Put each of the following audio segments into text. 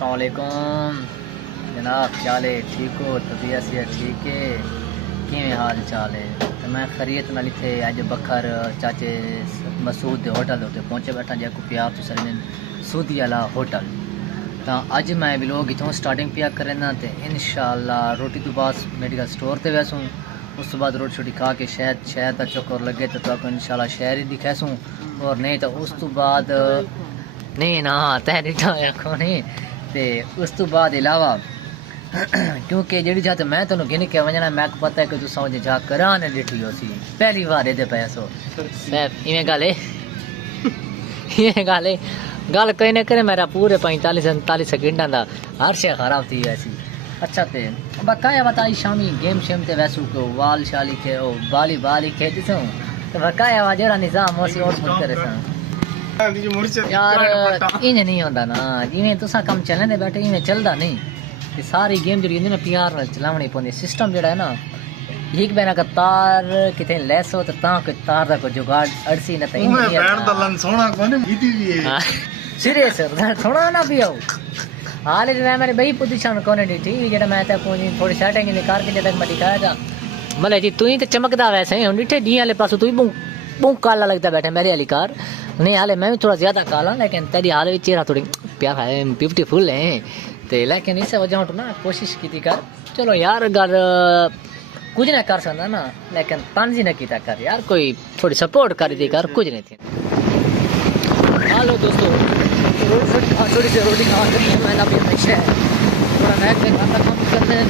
अस्सलाम वालेकुम जनाब, क्या हाल है? ठीक हो? तबीयत से ठीक है? किमें हाल चाल है? तो मैं खरीद नाल इत्थे अज बखर चाचे मसूद दे होटल उत्ते पहुंचे बैठा जैको प्यार तो सर सूदी वाला होटल। तो अज मैं व्लॉग इतों स्टार्टिंग पिया करना तो इंशाअल्लाह रोटी तो बाद मेडिकल स्टोर ते वैसूँ, उस बाद रोटी छोटी खा के शहर का चक्कर लगे तो इंशाअल्लाह शहर ही दिखैसूँ, और नहीं तो उस तो बाद नहीं ना तै डिठा आखो नहीं ते उस तो बाद इलावा क्योंकि जी जात मैं तेन गिन के वजना मैं पता है कि तुम मुझे जा करा ने डिठी हो सी पहली बार ये पैसो इवें गल है गल कहीं ना करे मेरा पूरे 45-47 सेकंड का हर शे खराब थी वैसी। अच्छा ते बकाया बताई शामी गेम शेम ते वैसू को वाल शाली के ओ बाली बाली खेती सो तो बकाया वाजरा निजाम होसी और सुन करे यार इंज नहीं होता ना जिवें तुसा कम चलने बैठे इवें चलदा नहीं। ये सारी गेम जी ना प्यार नाल चलावनी पौंदी। सिस्टम जेड़ा है ना एक बैन अगर तार किथे लेस हो तो कोई तार का कोई जुगाड़ अड़सी न तई नहीं है बैठ दलन सोना कोने बीती भी है सीरियस थोड़ा ना भी आओ हाल मैं मेरे भाई पोजीशन कोने दी जेड़ा मैं ता कोई थोड़ी सेटिंग निकाल के जब मैं दिखाया था मले जी तू ही तो चमकदा वैसे हुन डिठे डी वाले पासो तू ही बू काला लगता बैठा मेरी वाली कार नहीं हाले मैं भी थोड़ा ज्यादा काला लेकिन तेरी हाल भी चेहरा थोड़ी प्यार है ब्यूटीफुल है ते लेकिन इस वजह तो ना कोशिश की कर चलो यार अगर कुछ ना कर सकता ना लेकिन तंजी न किया कर यार कोई थोड़ी सपोर्ट कर दी कर कुछ नहीं थी। हेलो दोस्तों थोड़ी सी रोटी खा कर मैंने अभी हमेशा थोड़ा नया काम करते हैं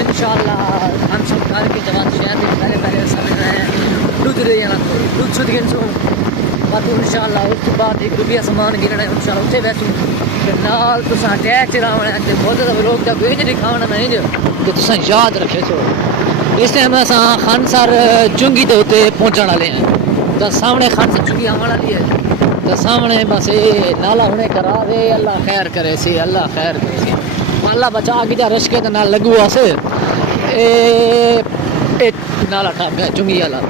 इंशाल्लाह हम सब कार के जवान शहर के पहले समझ रहे हैं दूध रहे दूध शुद्ध गिन सो बात इंशाल्लाह उसके बाद 1 रुपया सामान गिरना है इंशाल्लाह उसे वैसू नाल तुसा अटैच रावण है ते बहुत ज़्यादा लोग दा कोई नहीं दिखावना नहीं तो तुसा याद रखे छो। इस टाइम असा खानसर चुंगी दे उत्ते पहुंचण वाले हैं तो सामने खानसर चुंगी आवन वाली है तो सामने बस ये नाला हुने करा दे अल्लाह खैर करे सी अल्लाह खैर करे सी अल्लाह बचा के जा रश्के ते नाल लगू आसे ए नाला ठाक है चुंगी वाला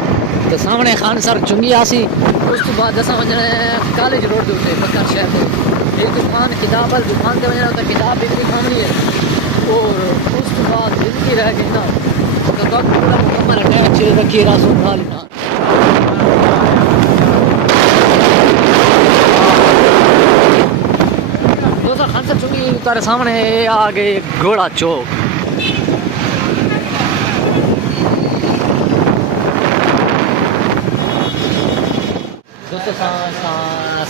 तो सामने खानसर चुंगी आसी। उस तो बाद असा वजने कॉलेज रोड दे उत्ते बकर शहर दे एक दुकान किताब वाली दुकान से वजह तो किताब बिक्री खानी है और उस बाद जिंदगी रह गई ना तो पूरा मुकम्मल अटैच रखी रासों खा लेना। दोस्तों खानसर चुंगी तारे सामने आ गए घोड़ा चौक। दोस्तों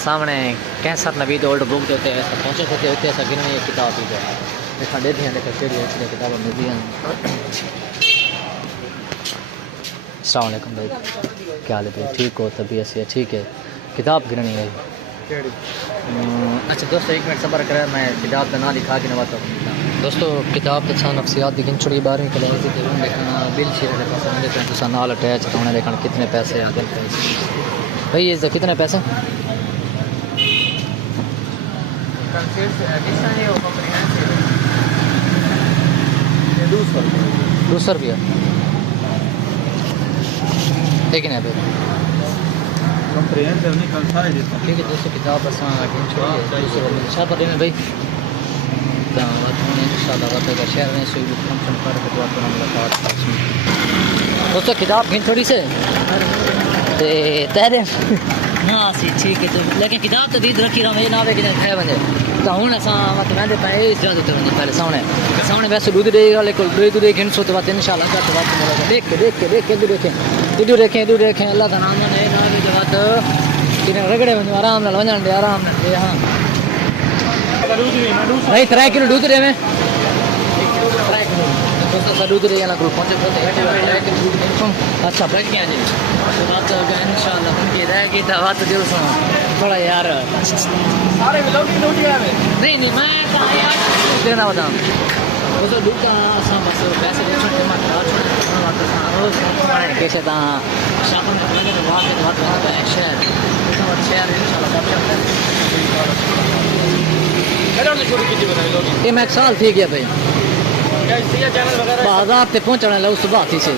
सामने कैंसर नवीद ओल्ड बुक देते हैं पहुँचे होते होते ऐसा गिनने किताब ही है देखा देते हैं देखा केड़ी किताबें मिलती हैं। अस्सलाम वालेकुम भाई, क्या हाल है भाई? ठीक हो? तबीयत से ठीक है? किताब गिननी है। अच्छा दोस्तों 1 मिनट सब्र करें मैं किताब का ना दिखा के नवाता हूँ। दोस्तों किताब के साथ नफ्सियात दी गिन छोड़ी 12वीं क्लास की देखना बिल शीट है पसंद देखना तो नाल अटैच होने देखना कितने पैसे आगे पैसे भाई ये कितने पैसे 200 रुपया लेकिन है भाई ठीक है दोस्तों किताब बस अच्छा पर भाई इंशाल्लाह शहर में फंक्शन पर दोस्तों किताब गिन थोड़ी से तेरे हाँ सी ठीक है तो लेकिन किताब तो दीद रखी रहा ना वे कितने थे बंदे तो हूँ असा मतलब मैं पे इस जगह तो पहले सामने वैसे दूध दे वाले को दूध गिन सो तो बात इंशाल्लाह का तो बात देख के देखें अल्लाह का नाम है ना भी जवाब किने रगड़े बंदे आराम नाल वजन दे आराम नाल दे हाँ नहीं 3 किलो दूध दे में दोस्तों सा दूध देना को पहुंचे अच्छा बैठ गया जी तो बात इंशाल्लाह उनकी रह गई था बात दिल सुनो थोड़ा यार सारे व्लॉग की नोट है नहीं मैं यार देना बताऊं दोस्तों दूध का आसान बस पैसे दे छोटे मत बात रोज मैं कैसे था शाम में लगे तो वहां के बात है शहर इंशाल्लाह ये मैं 1 साल थी गया भाई बाजार पे पहुंचने लगा उस बात ही से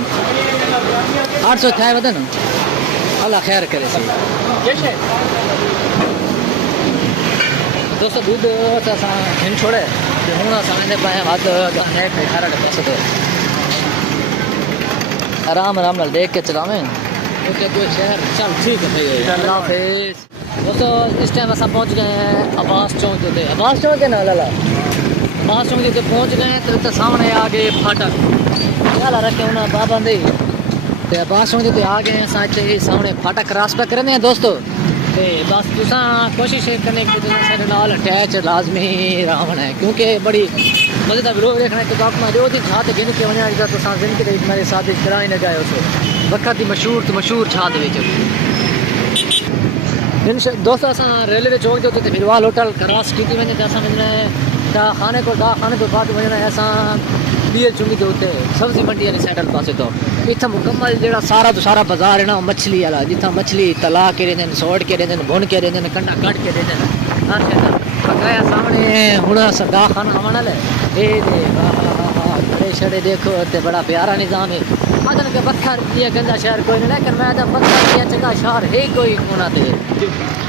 800 था बता ना अल्लाह खैर करे दोस्तों दूध तो असां हिन छोड़े हूँ असां वेंदे पाए वध नेक घर के पास तो आराम आराम नाल देख के चलावें ओके कोई शहर चल ठीक है भाई अल्लाह हाफिज़। दोस्तों इस टाइम असां पहुंच गए हैं अब्बास चौक के अब्बास चौक के नाल अब्बास चौक के पहुंच गए तो सामने आ गए फाटक ख्याल रखे उन्हें पाबंदी ते अब्बास चौक के आ गए असां इतने सामने फाटक क्रॉस पे करने हैं दोस्तों। ते बस तुसा कोशिश करने की सारे नाल अटैच लाजमी रहना है क्योंकि बड़ी मज़ेदार वीडियो देखना है। तो अपना जो छात गिन के वजह तो जिंदगी मेरे साथ कराई न जाए उस वक्त की मशहूर छात दोस्तों असां रेलवे चौक जो थे फिलवाल होटल क्रॉस की वजह खाने को बाद वजना है असां बीएल चुंगी के उत्ते सब्जी मंडी वाली साइड पासे तो इतना मुकम्मल जो सारा तो सारा बाजार है ना मछली वाला जितना मछली तला के रहते हैं सोड़ के रहते हैं भुन के रहते हैं कंडा कट के रहते हैं बकाया सामने हूँ सरदा खाना आने वाले बड़े शड़े देखो ते बड़ा प्यारा निज़ाम है आदन के पत्थर ये गंदा शहर कोई नहीं लेकिन मैं तो पत्थर ये चंगा शहर है कोई कोना ते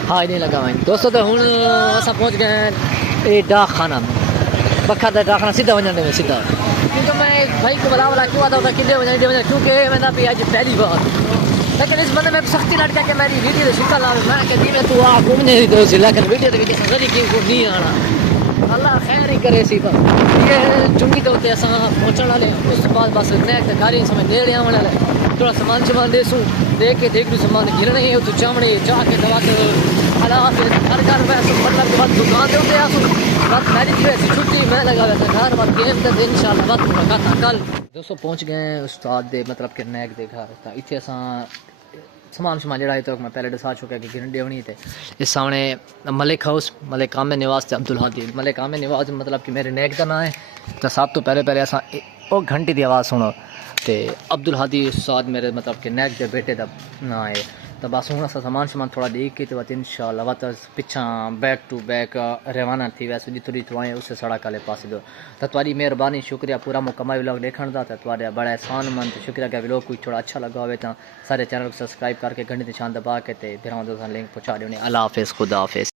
हाँ नहीं लगा वहीं दोस्तों तो हूँ अस पहुँच गए ये डाक खाना बखा था डाक खाना सीधा वजन में सीधा क्योंकि मैं भाई को बुला क्यों आता था किले वजह क्योंकि मैंने भी आज पहली बार लेकिन इस बंदे में सख्ती लटका के मेरी वीडियो शिकल आ मैं कहती मैं तू आ घूमने दो लेकिन वीडियो तो नहीं आना अल्लाह खैर ही करे सी ये चुंगी तो होते असां पहुंचने वाले उस बाद बस नेक गाड़ी समय नेड़े आने वाले थोड़ा सामान देसूँ देख के देख लूँ सामान गिरने ही तो चावड़े चाह के दवा के हालात हर घर में मतलब के बाद दुकान दे होते आसूँ बात मैरिज हुई छुट्टी मैं लगा हुआ था घर बात गेम तो इंशाल्लाह बात मुलाकात था कल दोस्तों पहुँच गए उस्ताद दे मतलब कि नैक दे घर इतने असां सामान जड़ा तो मैं पहले दसा चुका कि गिरंडे होनी थे इस सामने मलिक हाउस मलिक कामे निवास अब्दुल हादी मलिक कामे निवास मतलब कि मेरे नेक का ना है तो सब तो पहले असा वो घंटी की आवाज़ सुनो तो अब्दुल हादी उस्ताद मेरे मतलब कि नेक के बेटे का ना है तो बस हूँ अस सामान थोड़ा देख के तो इंशाल्लाह वत पिछा बैक टू बैक रवाना थी वैसे जितनी तो आए उससे सड़क वाले पास दो तो तुम्हारी मेहरबानी शुक्रिया पूरा मुकम्मल व्लॉग देखने का तो बड़ा एहसानमंद शुक्रिया कि व्लॉग कोई थोड़ा अच्छा लगा हो तो सारे चैनल को सब्सक्राइब करके घंटे निशान दबा के फिर दोस्तों लिंक पहुँचा देने अल्लाह हाफिज़ खुदा हाफिज़।